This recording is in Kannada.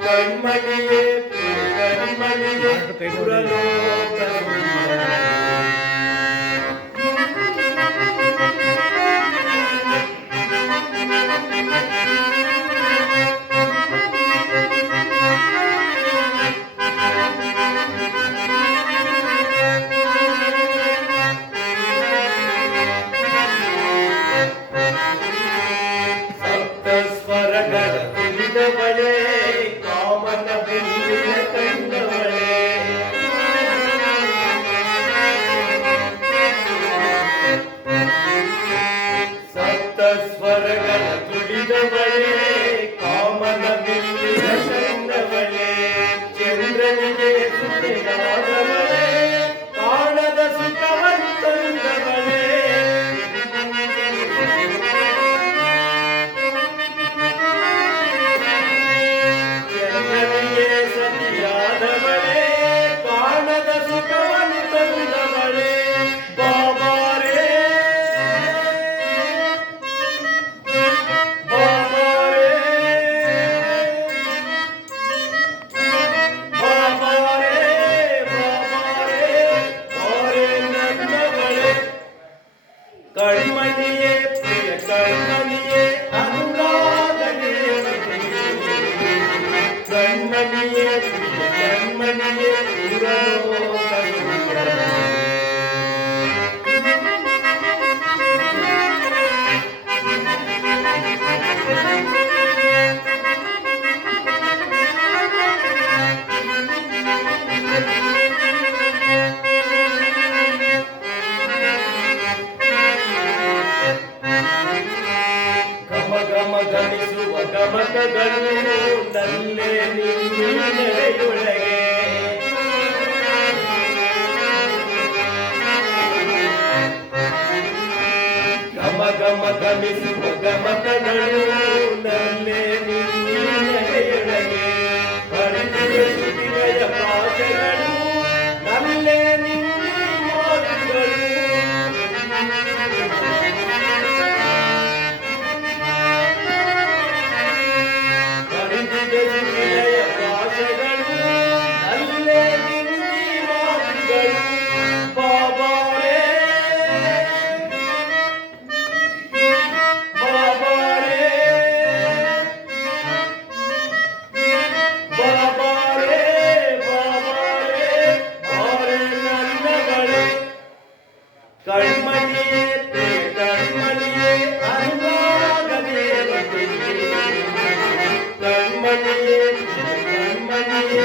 ಕಣ್ಮಣಿಯೇ ಕಣ್ಮಣಿಯೇ ಪುರಲೋಕ ಸಪ್ತ ಸ್ವರಗಳ ತಿಳಿದವಳೇ ಕಾಮನ ಬೆನ್ನಿನ ಕಂಡವಳೇ ಸಪ್ತ ಸ್ವರಗಳ ತುಳಿದವಳೇ ಕಾಮನ ಬೆನ್ನಿನ ಕಂಡವಳೇ ಚಂದ್ರನಿಗೆ ಸುಖವಾದವಳೇ ಕಾಣದ ಸುಖವನ್ನು ತಂದವಳೇ ಕಣ್ಮಣಿಯೇ ಪ್ರಿಯ ಕಣ್ಮಣಿಯೇ ಅನುರಾಗನೇ ಕಣ್ಮಣಿಯೇ ಪ್ರಿಯ ಕಣ್ಮಣಿಯೇ ಪುರಲೋಕ ಗಮನಿಸುವ ಗಮಕಗಳು ನಲ್ಲೇ ನಿನ್ನೆಯೊಳಗೆ ಗಮಿಸುವ ಗಮಕಗಳು ನಲ್ಲೇ ನಿನ್ನೆಯೊಳಗೆ ಪರಿಚಯ ಸುತಿಯ ಪಾಶಗಳು ನಲ್ಲೇ ನಿನ್ನೆ ಮಾತುಗಳು ಕಣ್ಮಣಿಯೇ ಕಣ್ಮಣಿಯೇ ಅನುರಾಗ ದೇವತೆ ಕಣ್ಮಣಿಯೇ ಕಣ್ಮಣಿಯೇ